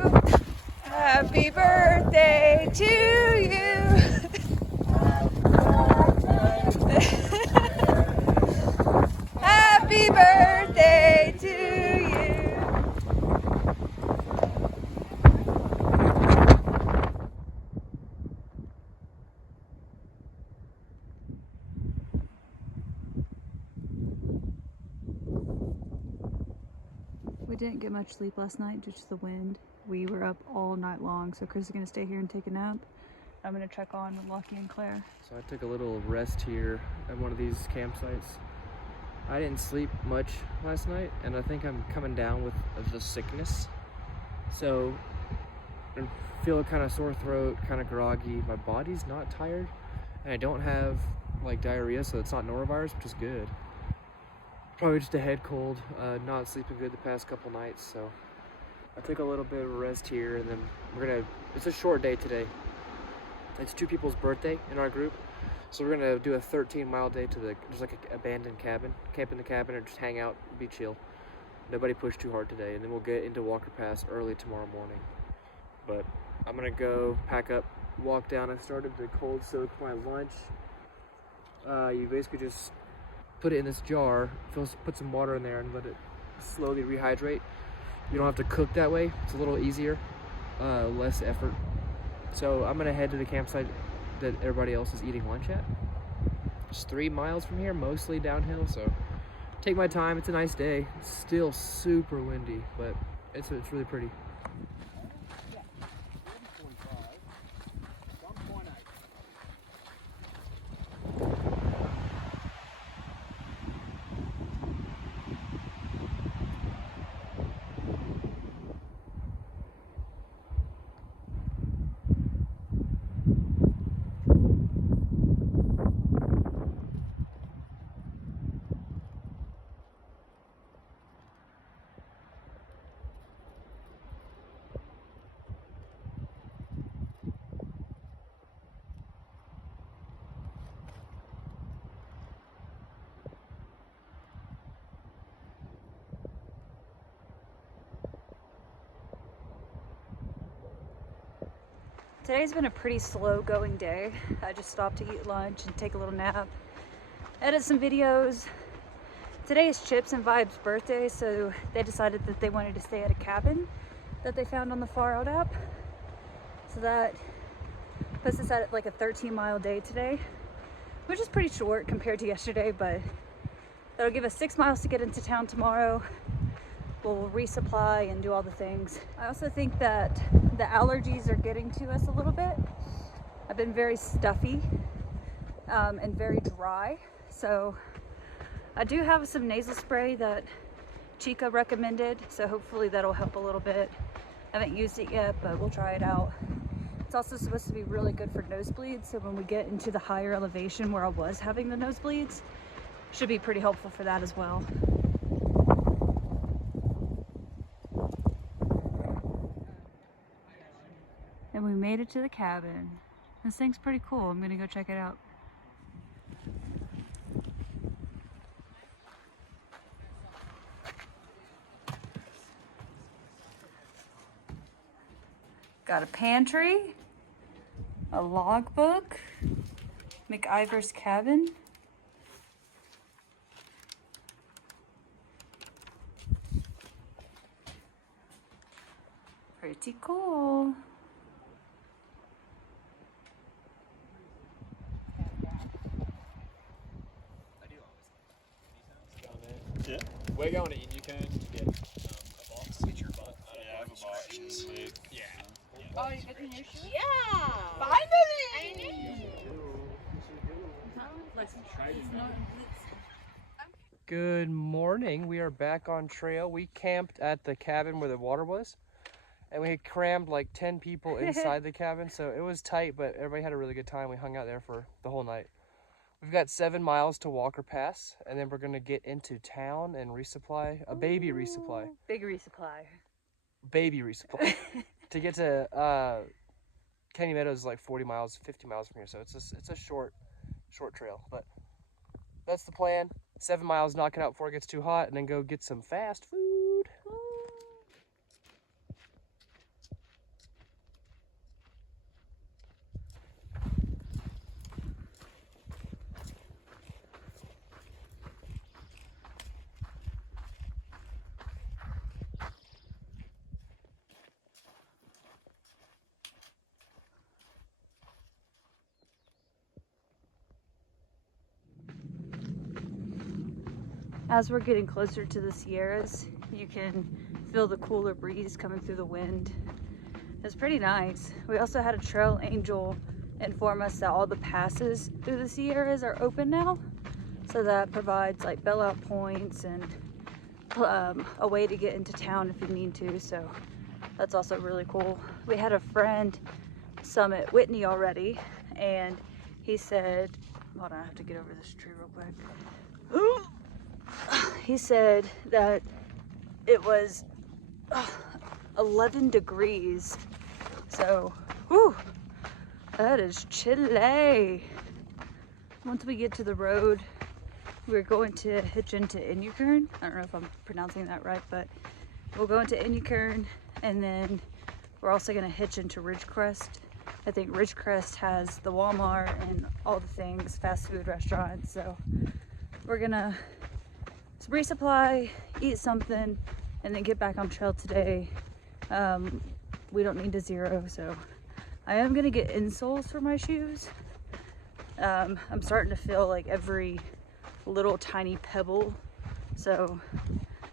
Happy birthday to you. Happy birthday to you. We didn't get much sleep last night due to the wind. We were up all night long, so Chris is gonna stay here and take a nap. I'm gonna check on with Lucky and Claire. So I took a little rest here at one of these campsites. I didn't sleep much last night, and I think I'm coming down with the sickness. So I feel kind of sore throat, kind of groggy. My body's not tired, and I don't have like diarrhea, so it's not norovirus, which is good. Probably just a head cold, not sleeping good the past couple nights, so I took a little bit of a rest here, and then it's a short day today. It's two people's birthday in our group, so we're gonna do a 13-mile day to there's like an abandoned cabin, camp in the cabin or just hang out, be chill. Nobody push too hard today, and then we'll get into Walker Pass early tomorrow morning. But I'm gonna go pack up, walk down. I started to cold soak my lunch. You basically just put it in this jar, put some water in there and let it slowly rehydrate. You don't have to cook that way. It's a little easier, less effort. So I'm gonna head to the campsite that everybody else is eating lunch at. Just 3 miles from here, mostly downhill, so take my time. It's a nice day. It's still super windy, but it's really pretty. Today's been a pretty slow going day. I just stopped to eat lunch and take a little nap, edit some videos. Today is Chip's and Vibe's birthday, so they decided that they wanted to stay at a cabin that they found on the Far Out app. So that puts us at like a 13-mile day today, which is pretty short compared to yesterday, but that'll give us 6 miles to get into town tomorrow. We'll resupply and do all the things. I also think that the allergies are getting to us a little bit. I've been very stuffy and very dry. So I do have some nasal spray that Chica recommended. So hopefully that'll help a little bit. I haven't used it yet, but we'll try it out. It's also supposed to be really good for nosebleeds. So when we get into the higher elevation where I was having the nosebleeds, should be pretty helpful for that as well. And we made it to the cabin. This thing's pretty cool. I'm gonna go check it out. Got a pantry, a logbook, McIver's cabin. Pretty cool. Yeah. We're going to Indican to get a box. Get your box. Yeah, I have a box. Yeah. Oh, you got the new shoe? Yeah! Finally! Good morning. We are back on trail. We camped at the cabin where the water was, and we had crammed like 10 people inside the cabin, so it was tight, but everybody had a really good time. We hung out there for the whole night. We've got 7 miles to Walker Pass, and then we're gonna get into town and resupply, a baby resupply. Big resupply. Baby resupply. To get to Kenny Meadows is like 40 miles, 50 miles from here, so it's a short trail, but that's the plan. 7 miles, knock it out before it gets too hot, and then go get some fast food. As we're getting closer to the Sierras, you can feel the cooler breeze coming through the wind. It's pretty nice. We also had a trail angel inform us that all the passes through the Sierras are open now. So that provides like bailout points and a way to get into town if you need to. So that's also really cool. We had a friend summit Whitney already, and he said, hold on, I have to get over this tree real quick. He said that it was 11 degrees. So, whew, that is chilly. Once we get to the road, we're going to hitch into Inyakern. I don't know if I'm pronouncing that right, but we'll go into Inyakern, and then we're also going to hitch into Ridgecrest. I think Ridgecrest has the Walmart and all the things, fast food restaurants. So we're gonna resupply, eat something, and then get back on trail today. We don't need to zero, so I am gonna get insoles for my shoes. I'm starting to feel like every little tiny pebble, so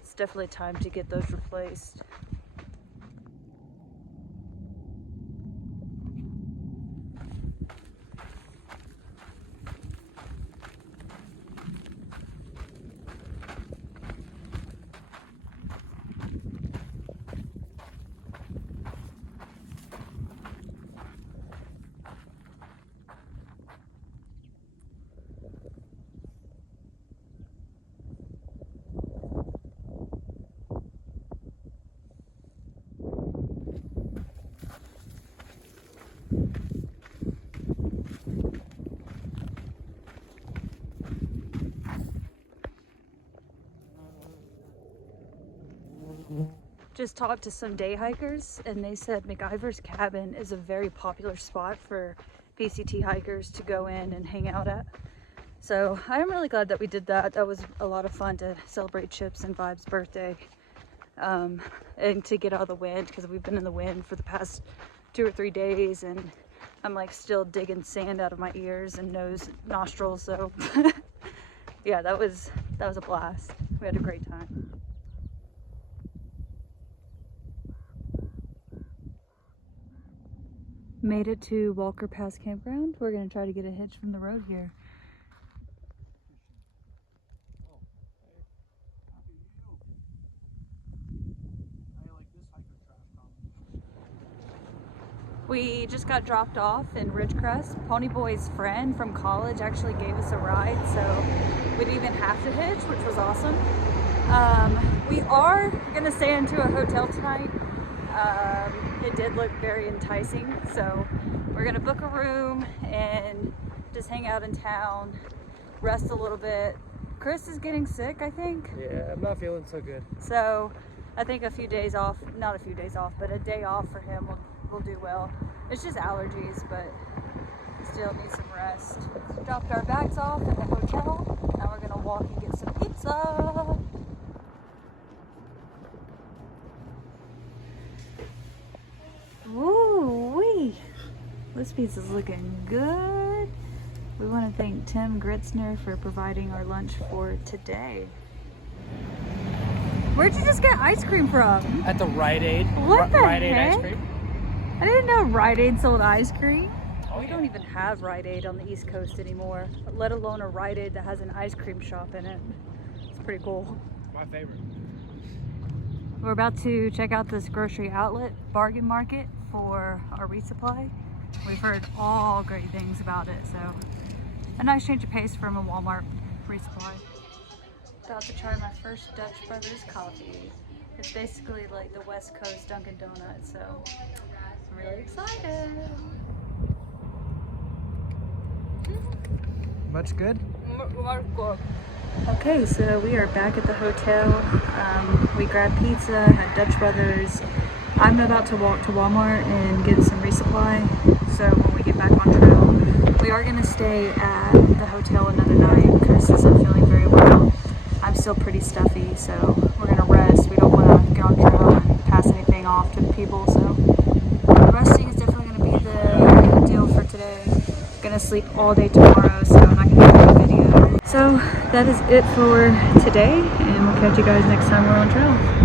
it's definitely time to get those replaced. Just talked to some day hikers, and they said McIver's cabin is a very popular spot for PCT hikers to go in and hang out at. So I'm really glad that we did that. That was a lot of fun to celebrate Chips and Vibe's birthday, and to get out of the wind, because we've been in the wind for the past 2 or 3 days, and I'm like still digging sand out of my ears and nostrils. So yeah, that was a blast. We had a great time. Made it to Walker Pass Campground. We're gonna try to get a hitch from the road here. We just got dropped off in Ridgecrest. Ponyboy's friend from college actually gave us a ride, so we didn't even have to hitch, which was awesome. We are gonna stay into a hotel tonight. It did look very enticing, so we're gonna book a room and just hang out in town, rest a little bit. Chris is getting sick, I think. Yeah, I'm not feeling so good. So I think a few days off, not a few days off, but a day off for him will do well. It's just allergies, but still need some rest. Dropped our bags off at the hotel. Now we're gonna walk and get some pizza. Woo-wee! This pizza's looking good. We want to thank Tim Gritzner for providing our lunch for today. Where'd you just get ice cream from? At the Rite Aid. What the Rite Aid heck? ice cream. I didn't know Rite Aid sold ice cream. We don't even have Rite Aid on the East Coast anymore, let alone a Rite Aid that has an ice cream shop in it. It's pretty cool. My favorite. We're about to check out this grocery outlet, Bargain Market, for our resupply. We've heard all great things about it, so a nice change of pace from a Walmart resupply. About to try my first Dutch Brothers coffee. It's basically like the West Coast Dunkin' Donuts, so I'm really excited. Much good? Okay, so we are back at the hotel. We grabbed pizza, had Dutch Brothers. I'm about to walk to Walmart and get some resupply, so when we get back on trail, we are going to stay at the hotel another night. Chris isn't feeling very well. I'm still pretty stuffy, so we're going to rest. We don't want to get on trail and pass anything off to the people, so resting is definitely going to be the deal for today. Going to sleep all day tomorrow, so I'm not going to do a video. So that is it for today, and we'll catch you guys next time we're on trail.